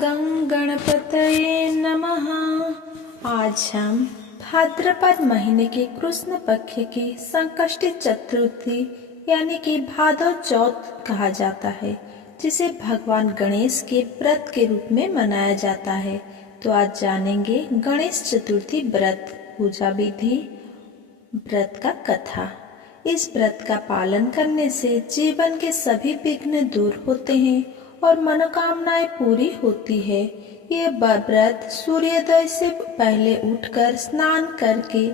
गं गणपतये नमः। आज हम भाद्रपद महीने के कृष्ण पक्ष की संकष्टी चतुर्थी यानी कि भादव चौथ कहा जाता है, जिसे भगवान गणेश के व्रत के रूप में मनाया जाता है। तो आज जानेंगे गणेश चतुर्थी व्रत, पूजा विधि, व्रत का कथा। इस व्रत का पालन करने से जीवन के सभी विघ्न दूर होते हैं और मनोकामनाएं पूरी होती है। ये व्रत सूर्योदय से पहले उठकर स्नान करके,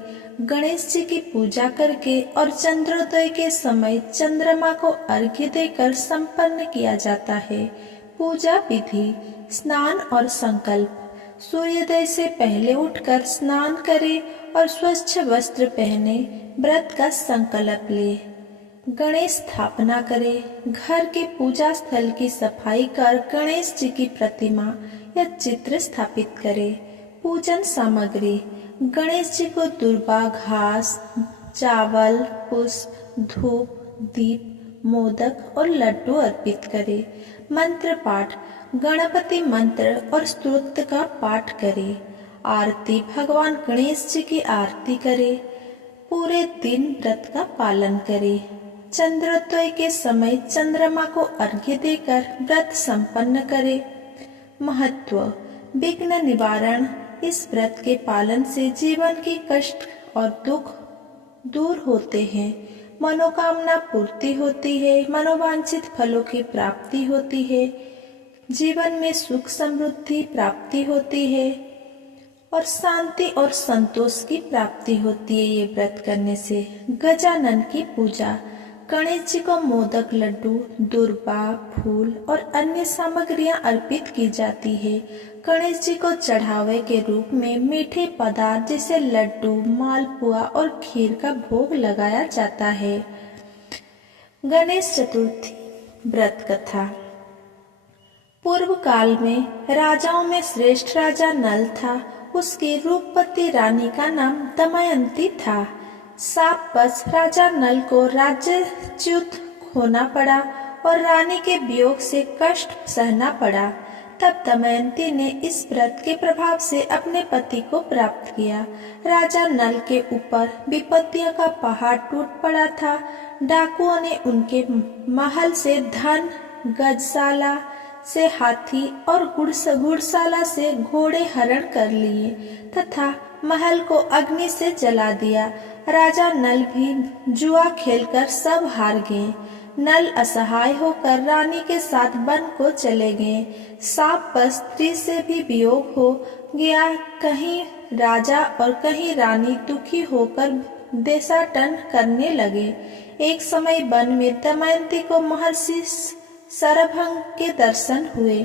गणेश जी की पूजा करके और चंद्रोदय के समय चंद्रमा को अर्घ्य देकर संपन्न किया जाता है। पूजा विधि: स्नान और संकल्प। सूर्योदय से पहले उठकर स्नान करें और स्वच्छ वस्त्र पहने व्रत का संकल्प ले। गणेश स्थापना करें। घर के पूजा स्थल की सफाई कर गणेश जी की प्रतिमा या चित्र स्थापित करें। पूजन सामग्री: गणेश जी को दुर्वा, घास, चावल, पुष्प, धूप, दीप, मोदक और लड्डू अर्पित करें। मंत्र पाठ: गणपति मंत्र और स्तोत्र का पाठ करें। आरती: भगवान गणेश जी की आरती करें। पूरे दिन व्रत का पालन करें। चंद्रोदय के समय चंद्रमा को अर्घ्य देकर व्रत संपन्न करें। महत्व: विघ्न निवारण: इस व्रत के पालन से जीवन के कष्ट और दुख दूर होते हैं, मनोकामना पूर्ति होती है, मनोवांछित फलों की प्राप्ति होती है, जीवन में सुख समृद्धि प्राप्ति होती है और शांति और संतोष की प्राप्ति होती है। ये व्रत करने से गजानन की पूजा: गणेश जी को मोदक, लड्डू, दुर्वा, फूल और अन्य सामग्रियां अर्पित की जाती है। गणेश जी को चढ़ावे के रूप में मीठे पदार्थ जैसे लड्डू, मालपुआ और खीर का भोग लगाया जाता है। गणेश चतुर्थी व्रत कथा: पूर्व काल में राजाओं में श्रेष्ठ राजा नल था। उसकी रूपवती रानी का नाम दमयंती था। शापवश राजा नल को राज्यच्युत होना पड़ा और रानी के वियोग से कष्ट सहना पड़ा। तब दमयंती ने इस व्रत के प्रभाव से अपने पति को प्राप्त किया। राजा नल के ऊपर विपत्तियों का पहाड़ टूट पड़ा था। डाकुओं ने उनके महल से धन, गजशाला से हाथी और घुड़शाला से घोड़े हरण कर लिए तथा महल को अग्नि से जला दिया। राजा नल भी जुआ खेलकर सब हार गए। नल असहाय होकर रानी के साथ वन को चले गए। शापवश स्त्री से भी वियोग हो गया। कहीं राजा और कहीं रानी दुखी होकर देशाटन करने लगे। एक समय वन में दमयंती को महर्षि शरभंग के दर्शन हुए।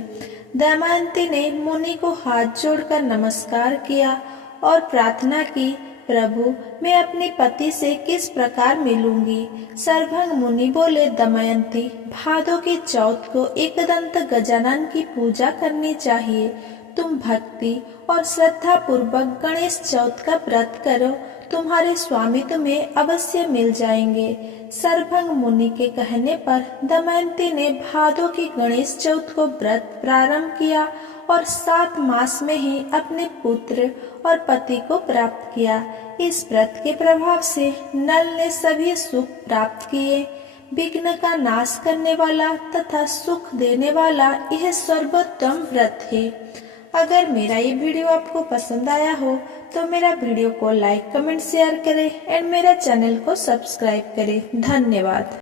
दमयंती ने मुनि को हाथ जोड़कर नमस्कार किया और प्रार्थना की, प्रभु, मैं अपने पति से किस प्रकार मिलूंगी? शरभंग मुनि बोले, दमयंती, भादों की चौथ को एकदंत गजानन की पूजा करनी चाहिए। तुम भक्ति और श्रद्धा पूर्वक गणेश चौथ का व्रत करो, तुम्हारे स्वामी तुम्हें अवश्य मिल जाएंगे। शरभंग मुनि के कहने पर दमयंती ने भादों की गणेश चौथ को व्रत प्रारंभ किया और 7 मास में ही अपने पुत्र और पति को प्राप्त किया। इस व्रत के प्रभाव से नल ने सभी सुख प्राप्त किए। विघ्न का नाश करने वाला तथा सुख देने वाला यह सर्वोत्तम व्रत है। अगर मेरा ये वीडियो आपको पसंद आया हो तो मेरा वीडियो को लाइक, कमेंट, शेयर करें एंड मेरा चैनल को सब्सक्राइब करें। धन्यवाद।